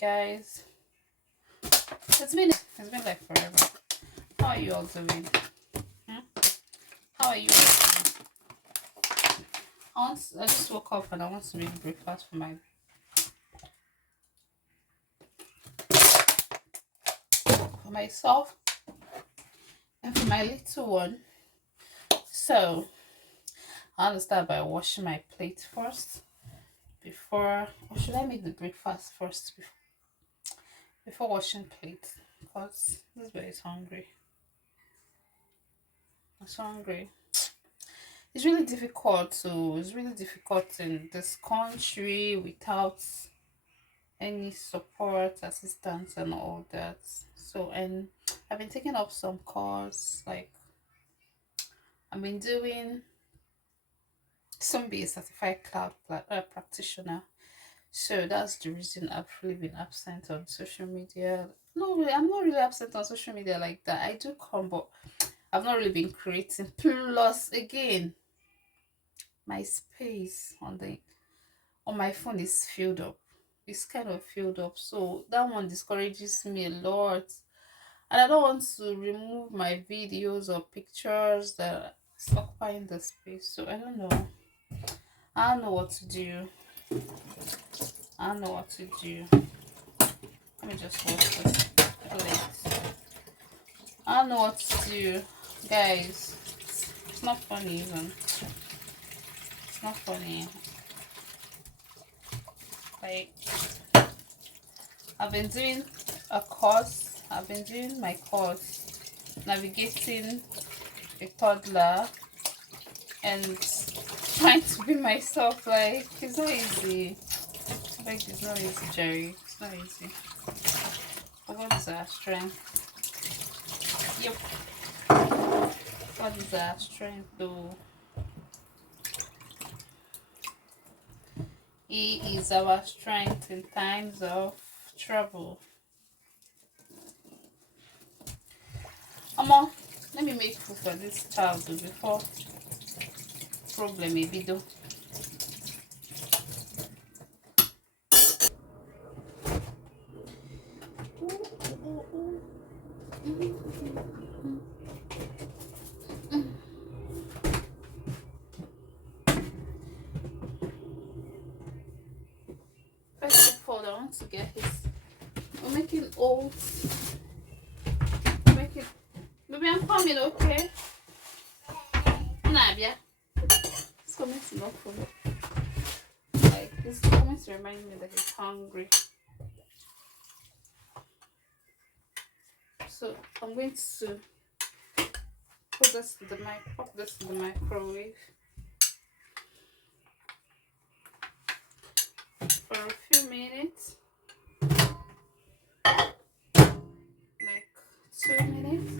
guys. It's been like forever. How are you all doing? Hmm? How are you all doing? I just woke up and I want to make breakfast for myself and for my little one. So I want to start by washing my plate first or should I make the breakfast first before washing plate? Because this boy is hungry. I'm so hungry. It's really difficult in this country without any support, assistance, and all that. So, and I've been taking up some course, like I've been doing some be a certified practitioner. So that's the reason I've really been absent on social media. No, really, I'm not really absent on social media like that. I do come, but I've not really been creating. Plus, again, my space on my phone is filled up. It's kind of filled up, so that one discourages me a lot. And I don't want to remove my videos or pictures that is occupying the space. So I don't know. I don't know what to do. I don't know what to do. Let me just wash this plate. I don't know what to do, guys. It's not funny even. It's not funny. Like I've been doing a course. I've been doing my course navigating a toddler and trying to be myself. Like it's not easy. Like it's not easy, Jerry. It's not easy. But what is our strength? Yep. What is our strength though? He is our strength in times of trouble. Omo, let me make food for this child before problem maybe though. First of all, I want to get his. We're making oats. Make it. Baby, I'm coming, okay? Nabia. It's coming to knock for me. Like, it's coming to remind me that he's hungry. So, I'm going to pop this in the microwave for a few minutes. Like 2 minutes.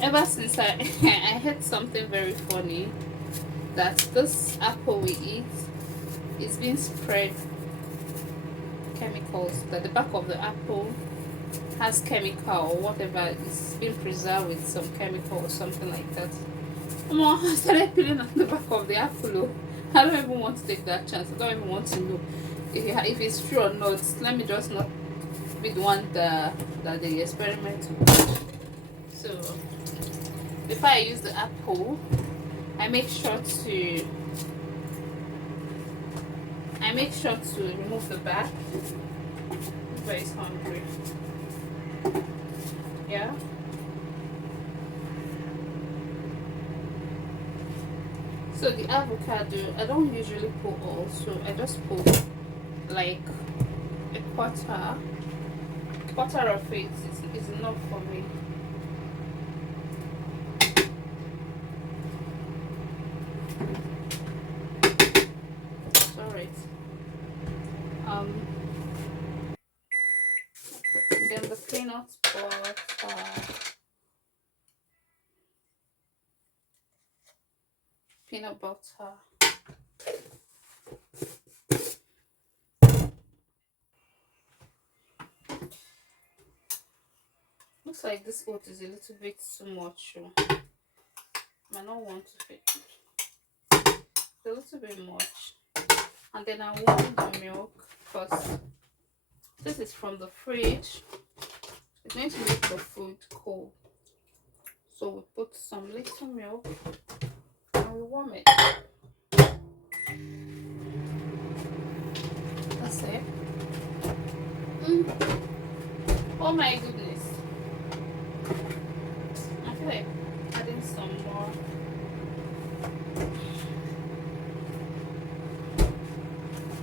Ever since I I heard something very funny that this apple we eat is being spread chemicals, that the back of the apple has chemical or whatever is being preserved with some chemical or something like that. I started peeling on the back of the apple. Oh. I don't even want to take that chance. I don't even want to know if it's true or not. Let me just not be the one that they experiment with. So before I use the apple, I make sure to remove the back. Everybody is hungry. Yeah. So the avocado, I don't usually put all, so I just put like a quarter of it is enough for me. It's alright. Um, then the peanut butter, peanut butter. Looks like this oat is a little bit too much. might not want to fit a little bit much. And then I warm the milk because this is from the fridge. It's going to make the food cold. So we put some little milk and we warm it. That's it. Mm. Oh my goodness. I feel like adding some more.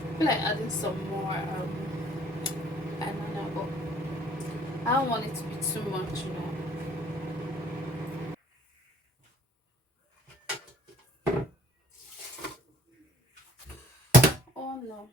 I feel like adding some more banana, but I don't want it to be too much, you know. Oh no.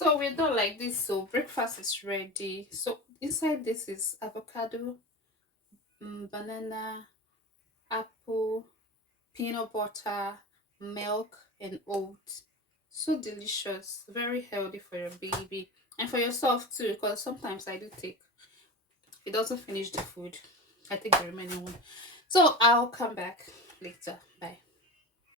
So we're done like this. So breakfast is ready. So inside this is avocado, banana, apple, peanut butter, milk, and oats. So delicious, very healthy for your baby and for yourself too. Because sometimes I do take it doesn't finish the food. I take the remaining one. So I'll come back later. Bye.